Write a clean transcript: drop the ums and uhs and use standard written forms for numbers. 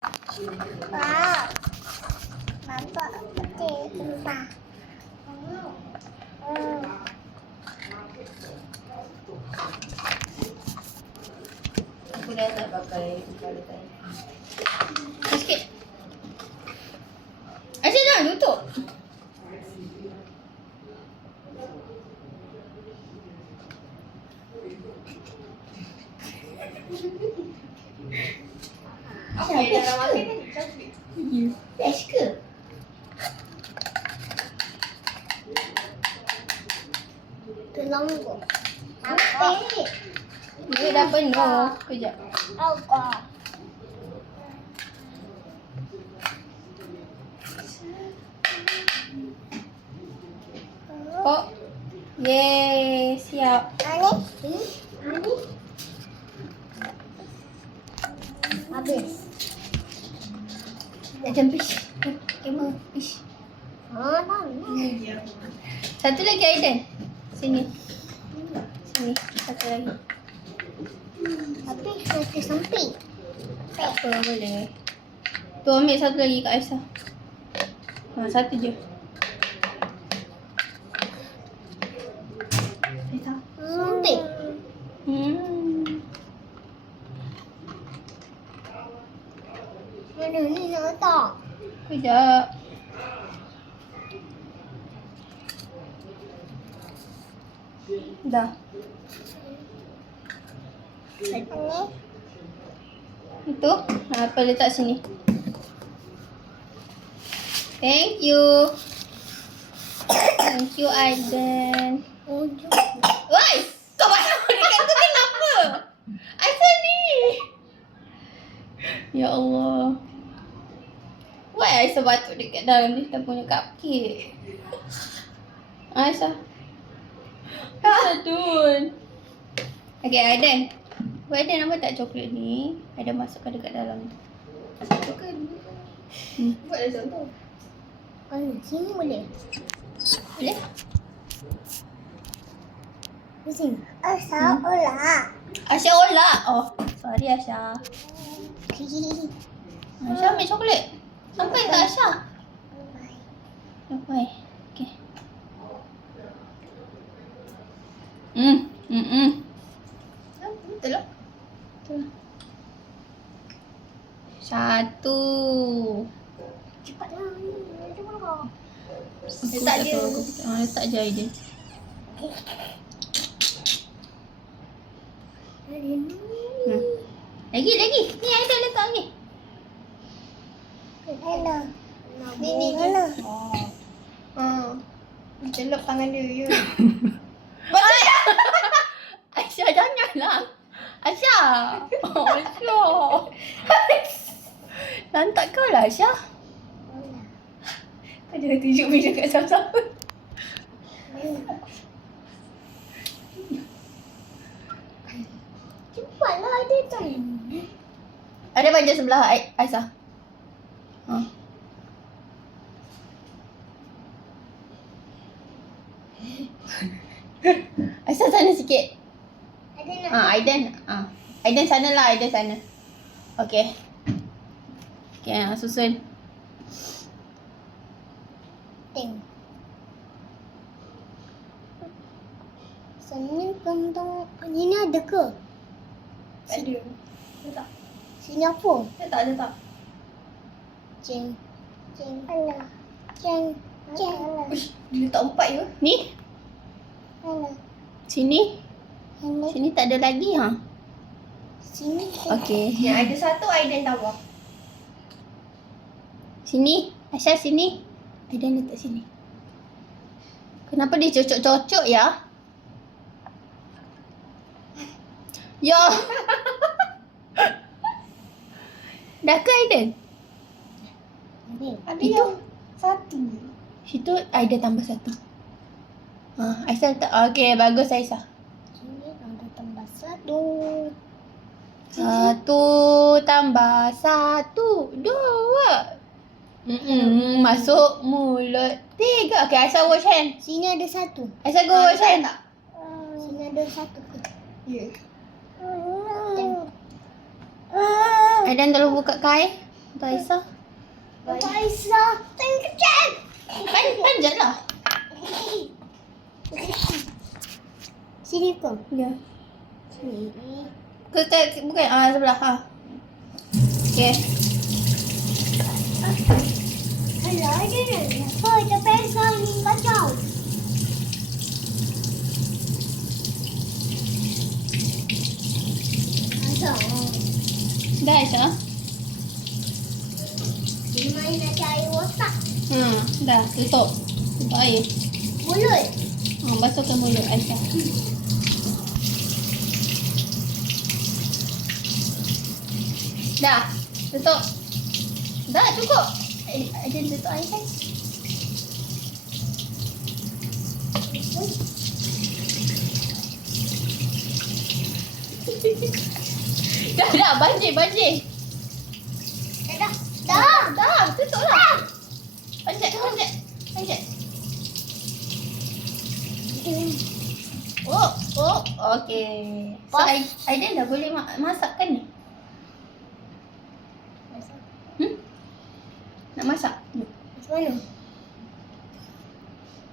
Wow. Nampak putih tumpah. Aku dah tak pakai kepala tadi. Sikit. Aisyah jangan tutup. Apa yang dalam makan tadi? Coklat. Best ke? Telunggu. Apa? Dia dah penuh. Kejap. Apa? Oh. Yeay, siap. Ani? Ani? Habis. Dah jam fish. Kamera fish. Tahu. Satu lagi Aiden. Sini. Sini. Satu lagi. Tapi nanti sempit. Tak apa, boleh. Tu ambil satu lagi kat Aisyah. Satu je. Aisyah. Sempit. Mana ni nak letak? Kejap. Dah. Ani? Itu. Apa letak sini. Thank you. Thank you Aiden. Ujung. Woi, kau pasal dekat tu kenapa? Aisyah ni. Ya Allah. Why Aisyah batuk dekat dalam ni kita punya cupcake? Aisyah. Aduh. Okay, Aiden. Aiden nampak tak coklat ni? Aiden masukkan dekat dalam tu. Coklat. Buat dah contoh. Sini boleh? Boleh? Di sini. Asal olah. Aisyah olah. Oh, sorry Aisyah. Aisyah ambil coklat. Sampai kat Aisyah. Sampai. Okay. Betul lah. Betul. Satu. Cepatlah. Cepatlah. Letak je. Letak je Aiden. Lagi. Ni Aiden letak lagi. Hello. Ni. Hello. Celop tangan dia. Ya. Aisyah janganlah. Aisyah. Oh, Aisyah. Lantak kau lah Aisyah. Kau jangan tunjuk video kat siapa-siapa. Cepatlah ada time. Ada baja sebelah Aisyah. Aisyah sana sikit. Ada nak. Aiden. Aiden sana lah, Aiden sana. Okay. Okay, susun. Tengok. Sini kantong. Ini ada ke? Tak ada. Letak. Sini apa? Letak. Ceng. Alah. Ceng. Uish, dia letak 4 je. Ni? Alah. Sini? Ini. Sini tak ada lagi Sini. Okay. Yang ada satu Aiden tambah. Sini. Aisyah sini. Aiden letak sini. Kenapa dia cocok-cocok ya? Ya. Dah ke Aiden? Ada Itu. yang satu. Situ Aiden tambah satu. Aisyah letak. Okay, bagus Aisyah. Sini ada tambah satu. Satu tambah satu. Dua. Masuk mulut. Tiga. Okay, Aisyah wash hand. Sini ada satu. Aisyah go wash hand. Sini ada satu. Ya. Tengok. Aiden terus buka kain. Untuk Aisyah. Bapak Aisyah. Tengok kecil. Panjat lah. Sini kau. Ya. Sini. Bukan. Sebelah. Okay. Alah, dia nak apa? Dia pensel ni kacau. Kacau. Dah Aisyah. Dia main nak cari otak. Dah. Tutup air. Mulut. Basuhkan mulut Aisyah. Dah. Tutup. Dah cukup. Ada tutup air kan? Dah. Banjir. Dah. Tutup lah. Panjat. Oh. Okay. So, Aiden dah boleh masak kan ni? Nak masak? Macam mana?